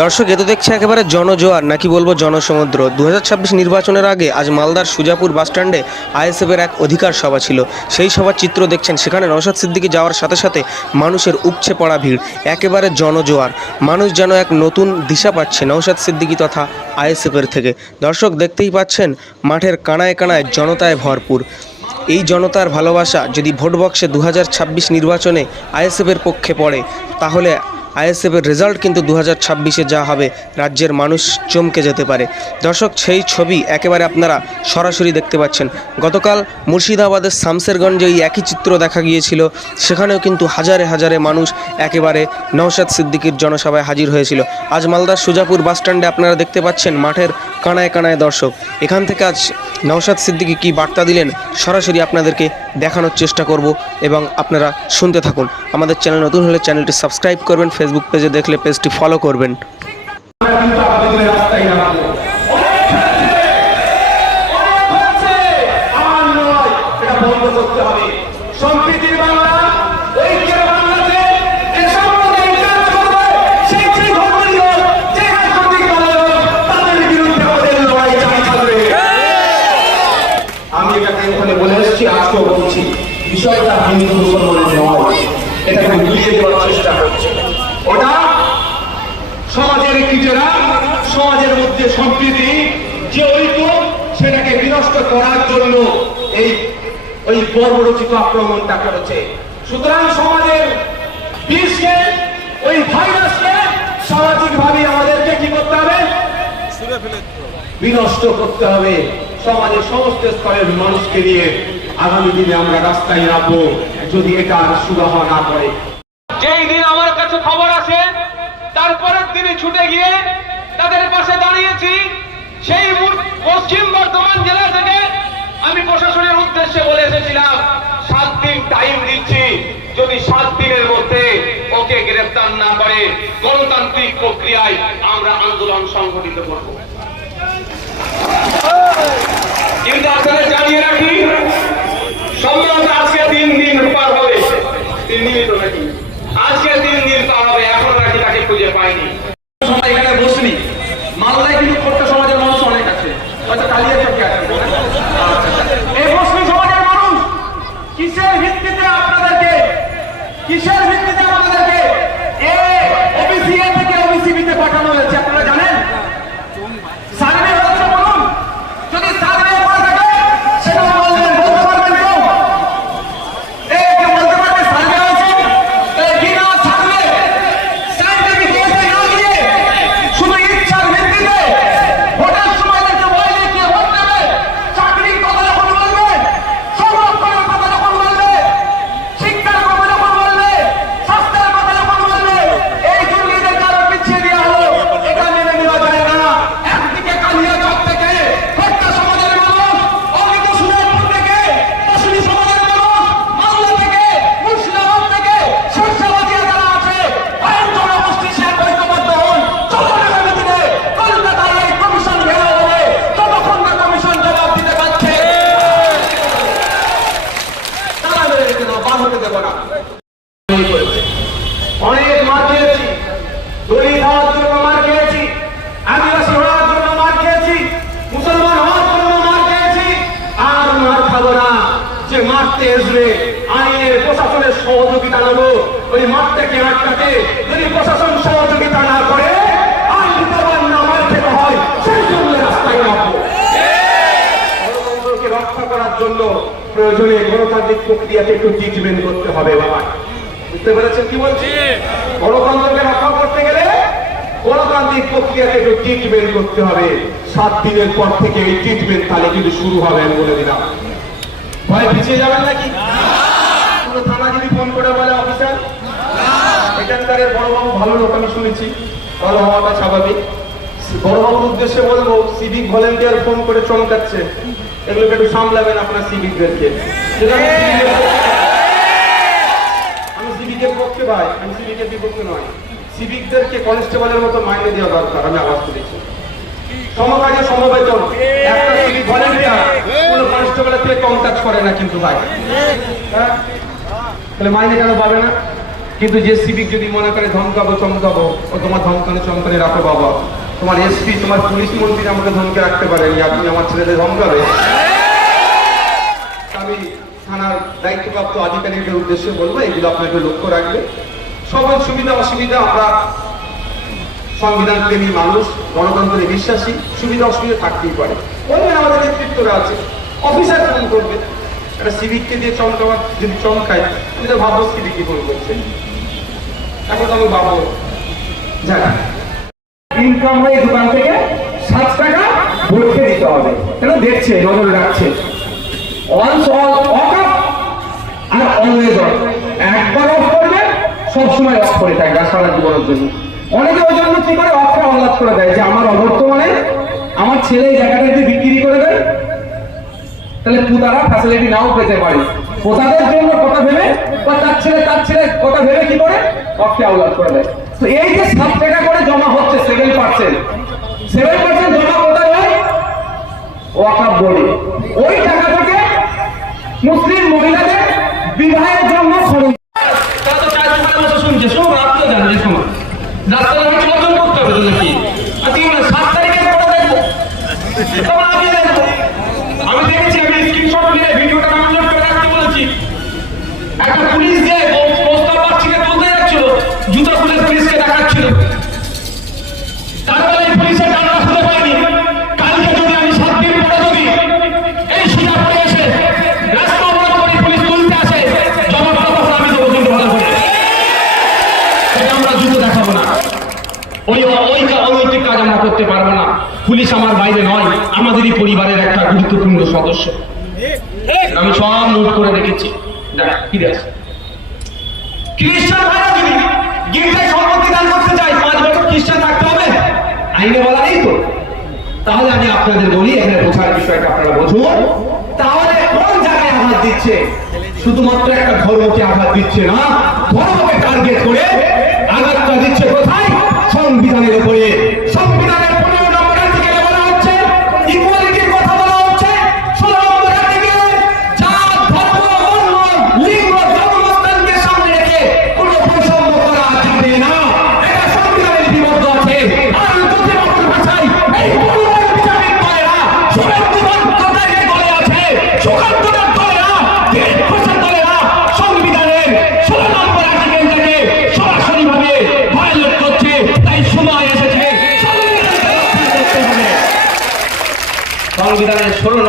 দর্শক, এ তো দেখছে একেবারে জনজোয়ার, নাকি বলব জনসমুদ্র। দু হাজার ছাব্বিশ নির্বাচনের আগে আজ মালদার সুজাপুর বাসস্ট্যান্ডে আইএসএফের এক অধিকার সভা ছিল। সেই সভার চিত্র দেখছেন, সেখানে নওশাদ সিদ্দিকি যাওয়ার সাথে সাথে মানুষের উপচে পড়া ভিড়, একেবারে জনজোয়ার। মানুষ যেন এক নতুন দিশা পাচ্ছে নওশাদ সিদ্দিকি তথা আইএসএফের থেকে। দর্শক, দেখতেই পাচ্ছেন, মাঠের কানায় কানায় জনতায় ভরপুর। এই জনতার ভালোবাসা যদি ভোট বক্সে দু হাজার ছাব্বিশ নির্বাচনে আইএসএফের পক্ষে পড়ে, তাহলে আইএসএফের রেজাল্ট কিন্তু দু হাজার যা হবে, রাজ্যের মানুষ চমকে যেতে পারে। দর্শক, সেই ছবি একেবারে আপনারা সরাসরি দেখতে পাচ্ছেন। গতকাল মুর্শিদাবাদের শামসেরগঞ্জে এই একই চিত্র দেখা গিয়েছিল। সেখানেও কিন্তু হাজারে হাজারে মানুষ একেবারে নওশাদ সিদ্দিকির জনসভায় হাজির হয়েছিল। আজ মালদার সুজাপুর বাসস্ট্যান্ডে আপনারা দেখতে পাচ্ছেন, মাঠের কানায় কানায় দর্শক। এখান থেকে আজ নওশাদ সিদ্দিকি কী বার্তা দিলেন, সরাসরি আপনাদেরকে দেখানোর চেষ্টা করব এবং আপনারা শুনতে থাকুন। আমাদের চ্যানেল নতুন হলে চ্যানেলটি সাবস্ক্রাইব করবেন, ফেসবুক পেজে দেখলে পেজটি ফলো করবেন। আমরা কিন্তু বিষয়টা হিন্দু মুসলমানের নয়। এটাকে গুলিয়ে দেওয়ার চেষ্টা করছে। ওটা সমাজের কীটেরা সমাজের মধ্যে সম্প্রীতি, যে ঐক্য, সেটাকে বিনষ্ট করার জন্য এই ওই বর্বরচিত আক্রমণটা করেছে। সুতরাং সমাজের বিষকে ওই ভাইরাসকে সামাজিক ভাবে আমাদেরকে কি করতে হবে? বিনষ্ট করতে হবে। সমাজের সমস্ত স্তরের মানুষকে নিয়ে আগামী দিনে আমরা রাস্তায় নামবো, যদি এটা সুরাহা না করে। যেই দিন আমার কাছে খবর আসে, তারপরের দিনে ছুটে গিয়ে তাদের পাশে দাঁড়িয়েছি, সেই পশ্চিম বর্ধমান জেলা থেকে আমি প্রশাসনের উদ্দেশ্যে বলে এসেছিলাম, সাত দিন টাইম দিচ্ছি, যদি সাত দিনের মধ্যে ওকে গ্রেফতার না করে গণতান্ত্রিক প্রক্রিয়ায় আমরা আন্দোলন সংগঠিত করব কিন্তু আপনাদের জানিয়ে রাখি সম্ভবত আজকে তিন দিন পার হবে তিন দিনই তো নাকি আজকে তিন দিন পার হবে এখন নাকি তাকে খুঁজে পাইনি। সবাই এখানে বসিনি। মালদায় কিন্তু ছোট্ট সমাজের মানুষ অনেক আছে। হয়তো কালিয়া চোখে আছে এই মুসলিম সমাজের মানুষ কিসের ভিত্তিতে আপনাদেরকে কিসের ভিত্তিতে আপনাদেরকে এ ওবিসি এ থেকে ওবিসি বিতে পাঠানো হয়েছে আপনারা জানেন সার্ভে হচ্ছে বলুন যদি সার্ভে করে থাকে সেটা বলবেন বলতে পারবেন কেউ এ কেউ বলতে পারবে সার্ভে হয়েছে এ বিনা সার্ভে সাইন্টিফিক এসে না দিয়ে শুধু ইচ্ছার ভিত্তিতে ভোটের সময় দেখে বললে কে ভোট দেবে চাকরির কথা যখন বলবে সংরক্ষণের কথা যখন বলবে শিক্ষার কথা যখন বলবে স্বাস্থ্যের কথা যখন বলবে এই দুর্নীতির কারণ পিছিয়ে দেওয়া হলো এটা মেনে নেওয়া যায় না একদিকে কালিয়া চক থেকে ভোটটা সমাজের মানুষ অমিত সুরেরপুর থেকে পশুনি সমাজের মানুষ মালদা থেকে মুর্শিদাবাদ থেকে সরষেবাজিয়া যারা আছে আইন জনগোষ্ঠী সে ঐক্যবদ্ধ হন চলুন আগামী দিনে কলকাতায় এই কমিশন ঘেরাও হবে ততক্ষণ না কমিশন জবাব দিতে পারছে তারা মেরে রেখে দেবো বার হতে দেবো না অনেক মার খেয়েছি দলিত হওয়ার জন্য মার খেয়েছি আদিবাসী হওয়ার জন্য মার খেয়েছি মুসলমান হওয়ার জন্য মার খেয়েছি আর মার খাব না যে মারতে আসবে আইনের প্রশাসনের সহযোগিতা নেব। ওই মারটাকে আটকাতে যদি প্রশাসন সহযোগিতা না করে আইন দিতে না মার হয় সেই জন্য রাস্তায় নামবো। গণতন্ত্রকে রক্ষা করার জন্য প্রয়োজনে গণতান্ত্রিক প্রক্রিয়াতে একটু ট্রিটমেন্ট করতে হবে বাবা। বুঝতে পেরেছেন কি বলছি? গণতন্ত্রকে রক্ষা করতে গেলে গণতান্ত্রিক একটু ট্রিটমেন্ট করতে হবে। সাত দিনের পর থেকে এই ট্রিটমেন্ট তাহলে কিন্তু শুরু হবে আমি বলে দিলাম। ভয় পিছিয়ে যাবেন নাকি? কোনো থানা যদি ফোন করে বলে, অফিসার, এখানকারের বড়বাবু ভালো লোক, আমি শুনেছি। ভালো হওয়াটা স্বাভাবিক। বড়বাবুর উদ্দেশ্যে বলব সিভিক ভলেন্টিয়ার ফোন করে চমকাচ্ছে। এগুলোকে একটু সামলাবেন আপনার সিভিকদেরকে আমি সিভিকের পক্ষে ভাই, আমি সিভিকের বিপক্ষে নয়। সিভিকদেরকে কনস্টেবলের মতো মাইনে দেওয়া দরকার, আমি আওয়াজ তুলেছি। সমকাজে সমবেতন। একটা সিভিক ভলেন্টিয়ার কোনো কনস্টেবলের থেকে কম কাজ করে না কিন্তু ভাই। হ্যাঁ? তাহলে মাইনে কেন পাবে না? কিন্তু যে সিভিক যদি মনে করে, ধমকাবো, চমকাবো, ও তোমার ধমকানো চমকানি রাখো বাবা। তোমার এসপি, তোমার পুলিশ মন্ত্রী আমাকে ধমকে রাখতে পারেন আপনি আমার ছেলেদের ধমকাবে। আমি থানার দায়িত্বপ্রাপ্ত আধিকারিকদের উদ্দেশ্যে বলব, এগুলো আপনাকে লক্ষ্য রাখবে। সকল সুবিধা, অসুবিধা, আমরা সংবিধান প্রেমী মানুষ, গণতন্ত্রে বিশ্বাসী, সুবিধা, অসুবিধা থাকতেই পারে। বলবেন আমাদের নেতৃত্বরা আছে, অফিসার ফোন করবে। একটা সিভিককে দিয়ে চমকাবার যদি চমকায় আমি তো ভাববো সিভিকই ফোন করছে এখন তো আমি ভাববো, যাক। ইনকাম হয়ে দোকান থেকে সাত টাকা ভোটকে দিতে হবে। কেন দেখছে, নজরে রাখছে। অনস অল অফ আর অলওয়েজ অন একবার অফ করবে সবসময় অফ করে থাকবে সারা জীবনের জন্য। অনেকে ওই জন্য কি করে? অফটা অনলাভ করে দেয়, যে আমার অবর্তমানে আমার ছেলে এই জায়গাটা যদি বিক্রি করে দেয় তাহলে পুতারা ফ্যাসিলিটি নাও পেতে পারে। পোতাদের জন্য কথা ভেবে বা তার ছেলে তার ছেলে কথা ভেবে কি করে? অফকে আউলাদ করে দেয়। তো এই যে সাত টাকা করে জমা হচ্ছে সেভেন পার্সেন্ট সেভেন পার্সেন্ট জমা কোথায় হয়? ওয়াকাব বলে ওই টাকা থেকে মুসলিম মহিলাদের বিবাহের অনৈতিক কাজ আমরা করতে পারব না। পুলিশ আমার বাইরে নয়, আমাদেরই পরিবারের একটা গুরুত্বপূর্ণ সদস্য। আমি সব নোট করে তাহলে আপনাদের আপনারা তাহলে জায়গায় আঘাত দিচ্ছে? শুধুমাত্র একটা ধর্মকে আঘাত দিচ্ছে না, ধর্মকে টার্গেট করে আঘাতটা দিচ্ছে কোথায়? 祝福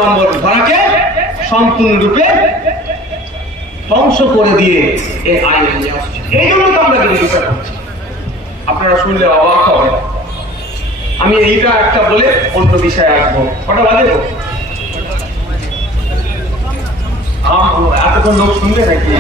নম্বর ধারাকে সম্পূর্ণরূপে ধ্বংস করে দিয়ে এই আইন নিয়ে আসছে। এই জন্য তো আমরা করছি। আপনারা শুনলে অবাক হবেন। আমি এইটা একটা বলে অন্য বিষয়ে আসব। কটা বাজে? এতক্ষণ লোক শুনবে নাকি?